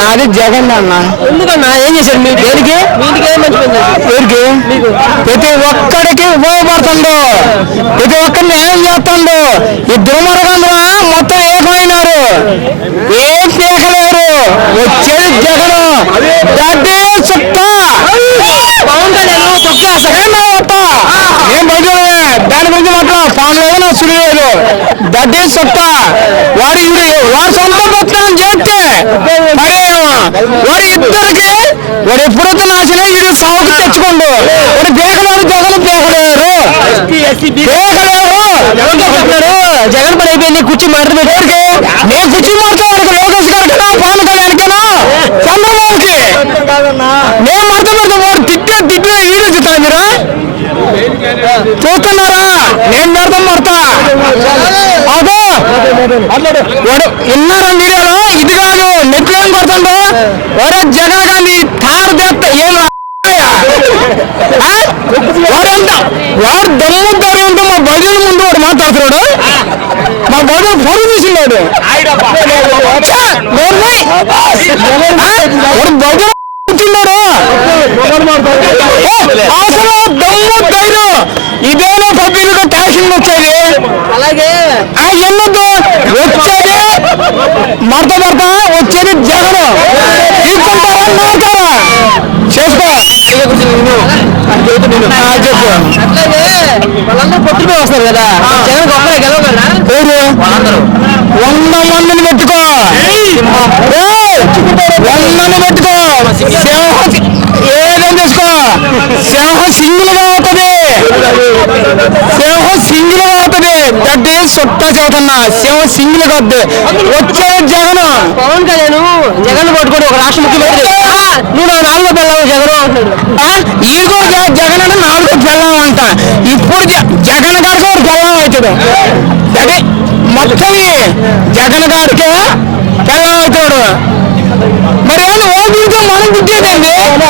నాది జగన్ అన్న. ఎందుకన్నా ఏం చేశారు మీకు? దేనికి? మీ ఇంటికి ఏం మంచి పని చేశారు? ఎవరికి? ప్రతి ఒక్కడికి ఉపయోగపడుతుండు, ప్రతి ఒక్కరిని ఏం చేస్తుండు. ఈ దుర్మార్గంలో మొత్తం ఏకమైనారు, ఏం పీకలేరు. వచ్చేది జగన్ దడ్డి చుక్క. పవన్ కళ్యాణ్ తొక్కేస్తాడు. నేను బయట దాని గురించి మాత్రం పాన్ లేదు, నా సుడి లేదు. దడ్డి చుక్క. వాడు వాడు సొంత పత్రం చేస్తే వాడు ఇద్దరికి వాడు ఎప్పుడైతే నాశనం వీడు సాగుకు తెచ్చుకోండు. వాడు బేకలేరు, జగన్ బేకలేరు, జగన్ పని అయిపోయింది. కుర్చీ మాట్లాడి నేను కుర్చీ మాట్లాడు లోకేష్ గారికైనా పవన్ కళ్యాణ్కైనా చంద్రబాబుకి నేను మాట్లాడతాను. వాడు తిట్టే వీడియో చూస్తాను, మీరు చూస్తున్నారా? నేను పెడతాం మడతా అదో వాడు విన్నారా మీడియాలో? ఇది కాదు, నెట్లో ఏం కొడుతుండో వాడు జగన్ గాంధీ తారు తెస్తా ఏం వాడంతా వాడు దమ్ము దారి ఉంటే మా బజల ముందు వాడు మాట్లాడుతున్నాడు. మా బజలు ఫోన్ తీసినాడు. వాడు బజలు కూర్చున్నాడు. అసలు దమ్ము ధైర్యం ఇదేనా పబ్లిక్ ట్యాక్సింగ్ వచ్చేది? అలాగే ఎన్నొద్దు వచ్చేది మడత భర్త, వచ్చేది జగన్. తీసుకుంటారా మారుతారా చేసుకో. చెప్పు. అట్లాగే వాళ్ళందరూ పొత్తులు వస్తారు కదా, జగన్ గొప్పగా గెలవగలరా? 100 మందిని పెట్టుకో, 100 పెట్టుకో, ఏదైనా చేసుకో. సింహం సింగిల్ గా అవుతుంది, సింహం సింగిల్ గా అవుతుంది. దడ్డి సొట్ట చదువుతున్నా సింహం సింగిల్ గా వద్దు. వచ్చేది జగన్. పవన్ కళ్యాణ్ జగన్ పట్టుకోండి ఒక రాష్ట్ర ముఖ్యమంత్రి. నువ్వు నా 4వ పిల్లలు జగన్ అంటున్నాడు. ఈ కూడా జగన్ అంటే 4వ పిల్లం అంట. ఇప్పుడు జగన్ గారికి ఒక పిల్లం అవుతాడు. అంటే మొత్తం జగన్ గారికి పిల్లం అవుతాడు. మరి ఏమన్నా ఓ మనం గుర్తేదండి.